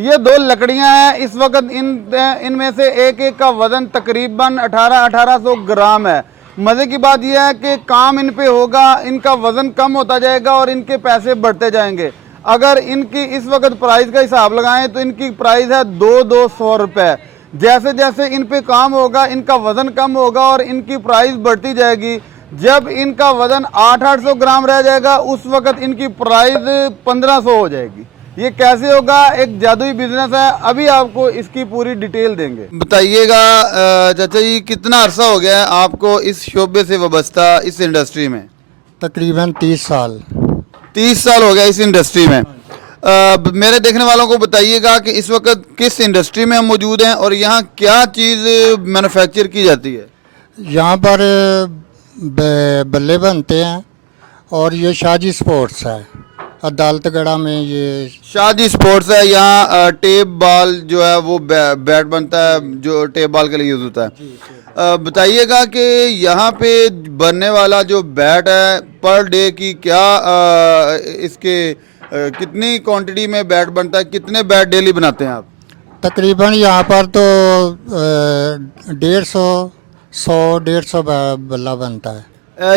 ये दो लकड़ियां हैं इस वक्त इनमें से एक एक का वजन तकरीबन 1800 ग्राम है। मज़े की बात यह है कि काम इन पे होगा, इनका वज़न कम होता जाएगा और इनके पैसे बढ़ते जाएंगे। अगर इनकी इस वक्त प्राइस का हिसाब लगाएं तो इनकी प्राइस है 200 रुपये। जैसे जैसे इन पे काम होगा इनका वज़न कम होगा और इनकी प्राइस बढ़ती जाएगी। जब इनका वज़न 800 ग्राम रह जाएगा उस वक्त इनकी प्राइस 1500 हो जाएगी। ये कैसे होगा? एक जादुई बिजनेस है, अभी आपको इसकी पूरी डिटेल देंगे। बताइएगा चाचा जी, कितना अरसा हो गया है आपको इस शोबे से वाबस्ता, इस इंडस्ट्री में? तकरीबन 30 साल। 30 साल हो गया इस इंडस्ट्री में। मेरे देखने वालों को बताइएगा कि इस वक्त किस इंडस्ट्री में हम मौजूद हैं और यहाँ क्या चीज़ मैन्युफैक्चर की जाती है? यहाँ पर बल्ले बनते हैं और ये शाजी स्पोर्ट्स है। अदालतगढ़ा में ये शादी स्पोर्ट्स है। यहाँ टेप बॉल जो है वो बैट बनता है जो टेप बॉल के लिए यूज़ होता है। बताइएगा कि यहाँ पे बनने वाला जो बैट है पर डे की क्या इसके कितनी क्वांटिटी में बैट बनता है, कितने बैट डेली बनाते हैं आप? तकरीबन यहाँ पर तो 150 बल्ला बनता है।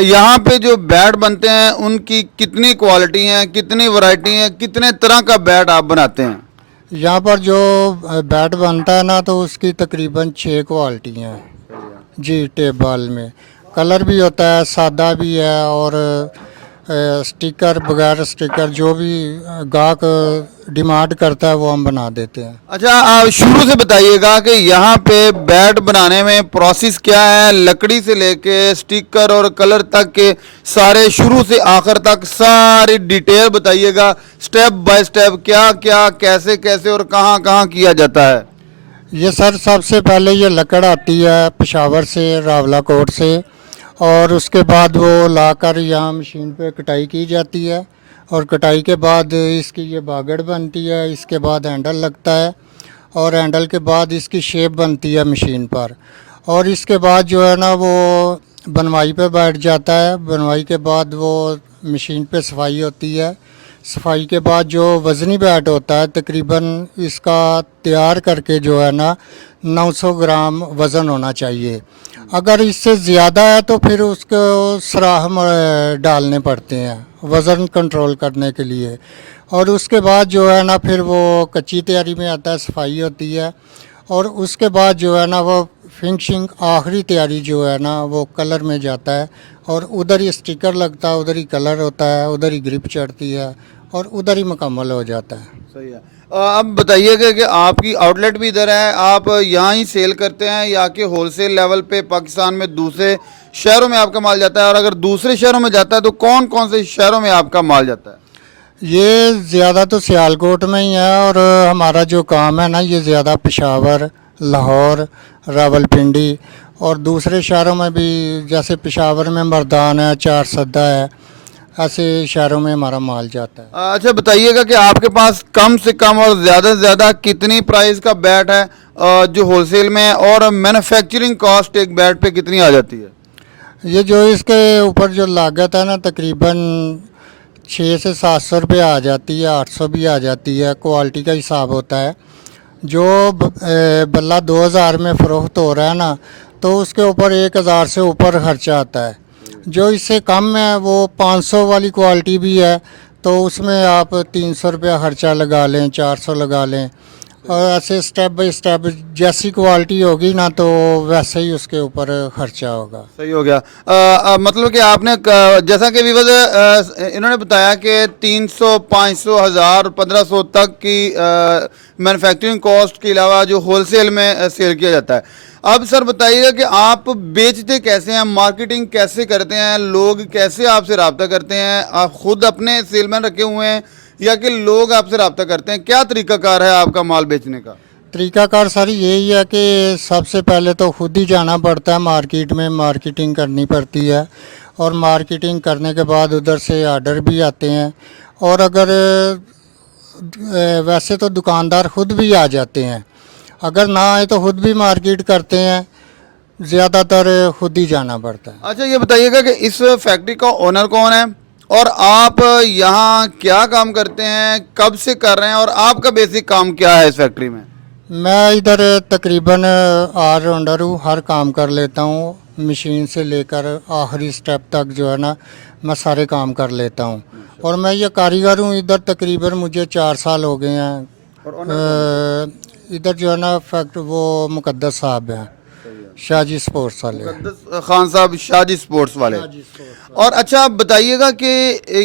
यहाँ पे जो बैट बनते हैं उनकी कितनी क्वालिटी हैं, कितनी वैरायटी हैं, कितने तरह का बैट आप बनाते हैं? यहाँ पर जो बैट बनता है ना तो उसकी तकरीबन 6 क्वालिटी हैं जी। टेप बॉल में कलर भी होता है, सादा भी है और स्टिकर, बगैर स्टिकर, जो भी गाहक डिमांड करता है वो हम बना देते हैं। अच्छा, आप शुरू से बताइएगा कि यहाँ पे बैट बनाने में प्रोसेस क्या है, लकड़ी से लेके स्टिकर और कलर तक के सारे शुरू से आखिर तक सारी डिटेल बताइएगा, स्टेप बाय स्टेप क्या क्या कैसे कैसे और कहाँ कहाँ किया जाता है। ये सर सबसे पहले ये लकड़ आती है पेशावर से, रावलाकोट से, और उसके बाद वो लाकर यहाँ मशीन पे कटाई की जाती है और कटाई के बाद इसकी ये बागड़ बनती है। इसके बाद हैंडल लगता है और हैंडल के बाद इसकी शेप बनती है मशीन पर और इसके बाद जो है ना वो बनवाई पे बैठ जाता है। बनवाई के बाद वो मशीन पे सफाई होती है। सफाई के बाद जो वज़नी बैट होता है तकरीबन इसका तैयार करके जो है ना 900 ग्राम वज़न होना चाहिए। अगर इससे ज़्यादा है तो फिर उसको सराह डालने पड़ते हैं वज़न कंट्रोल करने के लिए। और उसके बाद जो है ना फिर वो कच्ची तैयारी में आता है, सफाई होती है और उसके बाद जो है ना वो फिनिशिंग आखिरी तैयारी जो है ना वो कलर में जाता है और उधर ही स्टिकर लगता है, उधर ही कलर होता है, उधर ही ग्रिप चढ़ती है और उधर ही मुकम्मल हो जाता है। सही है। अब बताइएगा कि आपकी आउटलेट भी इधर है, आप यहाँ ही सेल करते हैं या कि होलसेल लेवल पे पाकिस्तान में दूसरे शहरों में आपका माल जाता है? और अगर दूसरे शहरों में जाता है तो कौन कौन से शहरों में आपका माल जाता है? ये ज़्यादा तो सियालकोट में ही है और हमारा जो काम है ना ये ज़्यादा पेशावर, लाहौर, रावलपिंडी और दूसरे शहरों में भी, जैसे पेशावर में मर्दान है, चार सद्दा है, ऐसे शहरों में हमारा माल जाता है। अच्छा, बताइएगा कि आपके पास कम से कम और ज़्यादा से ज़्यादा कितनी प्राइस का बैट है जो होलसेल में है और मैन्युफैक्चरिंग कॉस्ट एक बैट पे कितनी आ जाती है? ये जो इसके ऊपर जो लागत है ना तकरीबन 600 से 700 रुपये आ जाती है, 800 भी आ जाती है, क्वालिटी का हिसाब होता है। जो बल्ला 2000 में फ़रोख्त हो रहा है ना तो उसके ऊपर 1000 से ऊपर खर्चा आता है। जो इससे कम है वो 500 वाली क्वालिटी भी है तो उसमें आप 300 रुपया खर्चा लगा लें, 400 लगा लें और ऐसे स्टेप बाय स्टेप जैसी क्वालिटी होगी ना तो वैसे ही उसके ऊपर खर्चा होगा। सही हो गया। मतलब कि आपने जैसा कि विवज इन्होंने बताया कि 300, 500, 1000, 1500 तक की मैन्युफैक्चरिंग कॉस्ट के अलावा जो होलसेल में सेल किया जाता है। अब सर बताइएगा कि आप बेचते कैसे हैं, मार्केटिंग कैसे करते हैं, लोग कैसे आपसे रब्ता करते हैं? आप खुद अपने सेलमैन रखे हुए हैं या कि लोग आपसे रब्ता करते हैं? क्या तरीकाकार है आपका माल बेचने का? तरीकाकार सर यही है कि सबसे पहले तो खुद ही जाना पड़ता है मार्केट में, मार्केटिंग करनी पड़ती है और मार्केटिंग करने के बाद उधर से ऑर्डर भी आते हैं और अगर वैसे तो दुकानदार खुद भी आ जाते हैं, अगर ना आए तो खुद भी मार्केट करते हैं, ज़्यादातर खुद ही जाना पड़ता है। अच्छा, ये बताइएगा कि इस फैक्ट्री का ओनर कौन है और आप यहाँ क्या काम करते हैं, कब से कर रहे हैं और आपका बेसिक काम क्या है इस फैक्ट्री में? मैं इधर तकरीबन ऑलराउंडर हूँ, हर काम कर लेता हूँ, मशीन से लेकर आखिरी स्टेप तक जो है ना मैं सारे काम कर लेता हूँ। और मैं ये कारीगर हूँ इधर, तकरीबन मुझे 4 साल हो गए हैं। इधर जो है ना फैक्ट वो मुकद्दस साहब हैं, शाहजी स्पोर्ट्स वाले। मुकद्दस खान साहब, शाहजी स्पोर्ट्स वाले। और अच्छा आप बताइएगा कि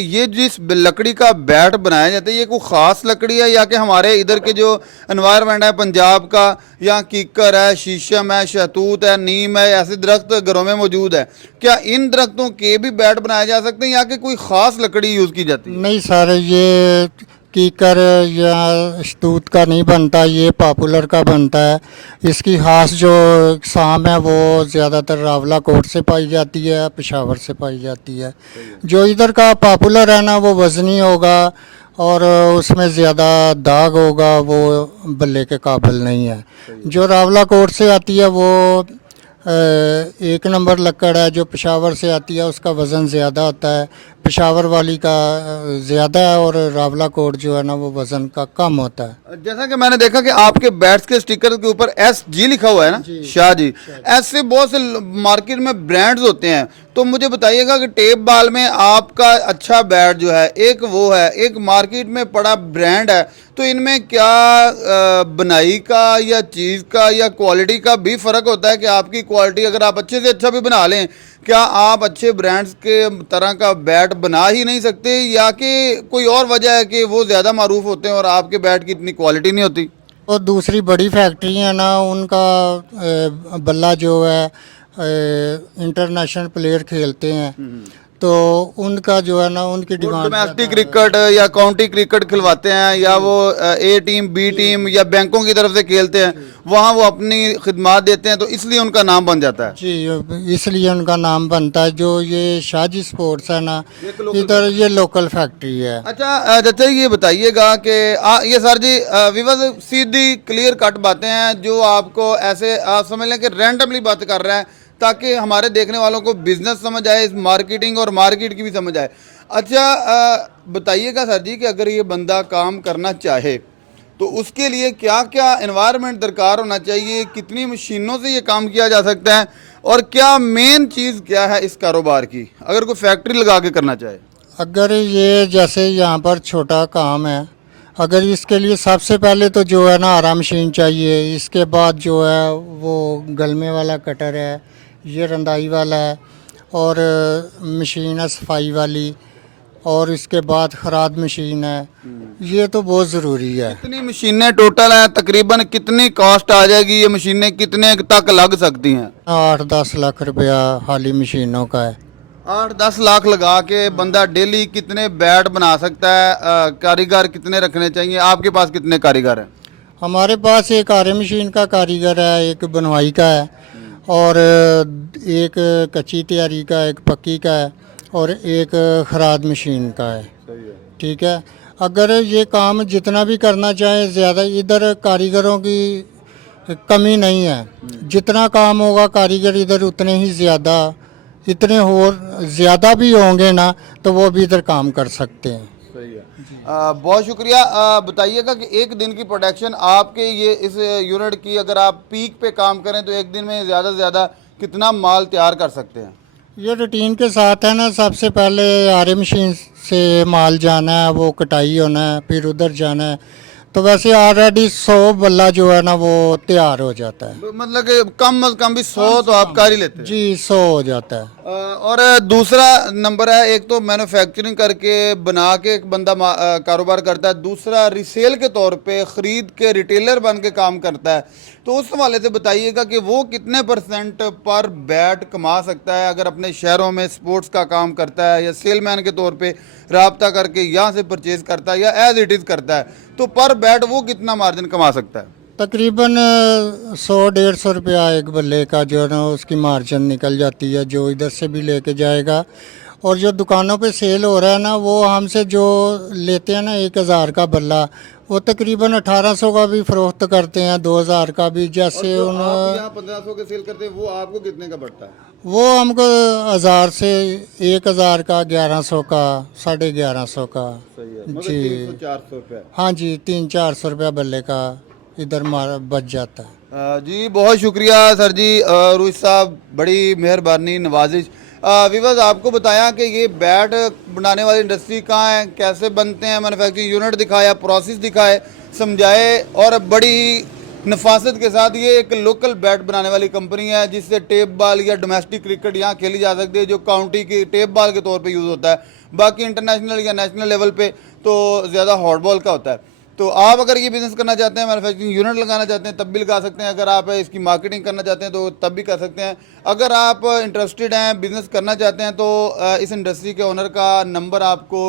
ये जिस लकड़ी का बैट बनाया जाता है ये कोई ख़ास लकड़ी है या कि हमारे इधर के जो एनवायरनमेंट है पंजाब का, यहाँ कीकर है, शीशम है, शहतूत है, नीम है, ऐसे दरख्त घरों में मौजूद है, क्या इन दरख्तों के भी बैट बनाए जा सकते हैं या कि कोई ख़ास लकड़ी यूज़ की जाती है? नहीं सर, ये कीकर या शतूत का नहीं बनता, ये पॉपुलर का बनता है। इसकी खास जो शाम है वो ज़्यादातर रावला कोट से पाई जाती है, पेशावर से पाई जाती है। जो इधर का पॉपुलर है ना वो वज़नी होगा और उसमें ज़्यादा दाग होगा, वो बल्ले के काबिल नहीं है। जो रावला कोट से आती है वो एक नंबर लकड़ है। जो पेशावर से आती है उसका वज़न ज़्यादा होता है, पेशावर वाली का ज़्यादा है, और रावला कोट जो है ना वो वज़न का कम होता है। जैसा कि मैंने देखा कि आपके बैट्स के स्टिकर के ऊपर SG लिखा हुआ है ना, शाह जी। ऐसे बहुत से मार्केट में ब्रांड्स होते हैं, तो मुझे बताइएगा कि टेप बाल में आपका अच्छा बैट जो है एक वो है, एक मार्केट में पड़ा ब्रांड है, तो इनमें क्या बनाई का या चीज़ का या क्वालिटी का भी फ़र्क होता है कि आपकी क्वालिटी अगर आप अच्छे से अच्छा भी बना लें, क्या आप अच्छे ब्रांड्स के तरह का बैट बना ही नहीं सकते या कि कोई और वजह है कि वो ज़्यादा मारूफ होते हैं और आपके बैट की इतनी क्वालिटी नहीं होती? और दूसरी बड़ी फैक्ट्री है ना, उनका बल्ला जो है इंटरनेशनल प्लेयर खेलते हैं, तो उनका जो है ना उनकी डिमांड डोमेस्टिक क्रिकेट या काउंटी क्रिकेट खिलवाते हैं या वो A टीम B टीम या बैंकों की तरफ से खेलते हैं, वहाँ वो अपनी खिदमात देते हैं, तो इसलिए उनका नाम बन जाता है। जी, इसलिए उनका नाम बनता है। जो ये शाहजी स्पोर्ट्स है ना, इधर ये लोकल फैक्ट्री है। अच्छा चाचा ये बताइएगा कि ये सर जी विवाद सीधी क्लियर कट बातें हैं जो आपको ऐसे आप समझ लें कि रैंडमली बात कर रहा है ताकि हमारे देखने वालों को बिजनेस समझ आए, इस मार्केटिंग और मार्केट की भी समझ आए। अच्छा बताइएगा सर जी कि अगर ये बंदा काम करना चाहे तो उसके लिए क्या क्या एनवायरनमेंट दरकार होना चाहिए, कितनी मशीनों से ये काम किया जा सकता है और क्या मेन चीज़ क्या है इस कारोबार की अगर कोई फैक्ट्री लगा के करना चाहे? अगर ये जैसे यहाँ पर छोटा काम है, अगर इसके लिए सबसे पहले तो जो है ना आरा मशीन चाहिए, इसके बाद जो है वो गलमे वाला कटर है, ये रंदाई वाला है, और मशीन है सफाई वाली, और इसके बाद खराद मशीन है। ये तो बहुत ज़रूरी है। कितनी मशीनें टोटल हैं, तकरीबन कितनी कॉस्ट आ जाएगी, ये मशीनें कितने तक लग सकती हैं? 8-10 लाख रुपया हाली मशीनों का है। 8-10 लाख लगा के बंदा डेली कितने बैट बना सकता है? कारीगर कितने रखने चाहिए? आपके पास कितने कारीगर हैं? हमारे पास एक आरे मशीन का कारीगर है, एक बनवाई का है, और एक कच्ची तैयारी का, एक पक्की का है, और एक खराद मशीन का है। ठीक है। अगर ये काम जितना भी करना चाहे, ज़्यादा इधर कारीगरों की कमी नहीं है। जितना काम होगा कारीगर इधर उतने ही ज़्यादा, इतने हो ज़्यादा भी होंगे ना तो वो भी इधर काम कर सकते हैं। सही है। बहुत शुक्रिया। बताइएगा कि एक दिन की प्रोडक्शन आपके ये इस यूनिट की अगर आप पीक पे काम करें तो एक दिन में ज़्यादा से ज़्यादा कितना माल तैयार कर सकते हैं? ये रूटीन के साथ है ना, सबसे पहले आरे मशीन से माल जाना है, वो कटाई होना है, फिर उधर जाना है, तो वैसे ऑलरेडी 100 बल्ला जो है ना वो तैयार हो जाता है। मतलब कि कम अज कम भी 100 तो आप कर ही लेते हैं? जी, 100 हो जाता है। और दूसरा नंबर है, एक तो मैन्युफैक्चरिंग करके बना के एक बंदा कारोबार करता है, दूसरा रिसेल के तौर पे ख़रीद के रिटेलर बन के काम करता है। तो उस हवाले से बताइएगा कि वो कितने % पर बैट कमा सकता है अगर अपने शहरों में स्पोर्ट्स का काम करता है या सेलमैन के तौर पे राब्ता करके यहाँ से परचेज़ करता है या एज इट इज़ करता है, तो पर बैट वो कितना मार्जिन कमा सकता है? तकरीबन 100-150 रुपया एक बल्ले का जो है ना उसकी मार्जिन निकल जाती है, जो इधर से भी लेके जाएगा। और जो दुकानों पे सेल हो रहा है ना, वो हमसे जो लेते हैं ना 1000 का बल्ला, वो तकरीबन 1800 का भी फरोख्त करते हैं, 2000 का भी। जैसे जो उन आप यहाँ 1500 के सेल करते हैं वो आपको कितने का पड़ता है? वो हमको 1000 से 1000 का, 1100 का, 1150 का। सही है, मतलब जी 300-400 रुपये। हाँ जी, 300-400 रुपया बल्ले का इधर मारा बच जाता है। जी बहुत शुक्रिया सर जी, रूही साहब, बड़ी मेहरबानी, नवाजिश। विवाज आपको बताया कि ये बैट बनाने वाली इंडस्ट्री कहाँ है, कैसे बनते हैं, मैन्युफैक्चरिंग यूनिट दिखाया, प्रोसेस दिखाए, समझाए, और बड़ी नफासत के साथ ये एक लोकल बैट बनाने वाली कंपनी है जिससे टेप बॉल या डोमेस्टिक क्रिकेट यहाँ खेली जा सकती है, जो काउंटी की टेप बॉल के तौर पे यूज़ होता है। बाकी इंटरनेशनल या नेशनल लेवल पे तो ज़्यादा हॉट बॉल का होता है। तो आप अगर ये बिज़नेस करना चाहते हैं, मैन्युफैक्चरिंग यूनिट लगाना चाहते हैं, तब भी लगा सकते हैं। अगर आप इसकी मार्केटिंग करना चाहते हैं तो तब भी कर सकते हैं। अगर आप इंटरेस्टेड हैं, बिज़नेस करना चाहते हैं, तो इस इंडस्ट्री के ओनर का नंबर आपको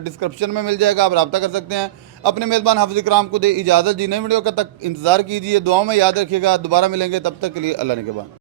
डिस्क्रिप्शन में मिल जाएगा, आप रब्ता कर सकते हैं। अपने मेज़बान हाफिज़ इकराम को दे इजाज़त जी, नई वीडियो का तक इंतज़ार कीजिए, दुआओं में याद रखिएगा। दोबारा मिलेंगे, तब तक के लिए अल्लाह ने के बाद।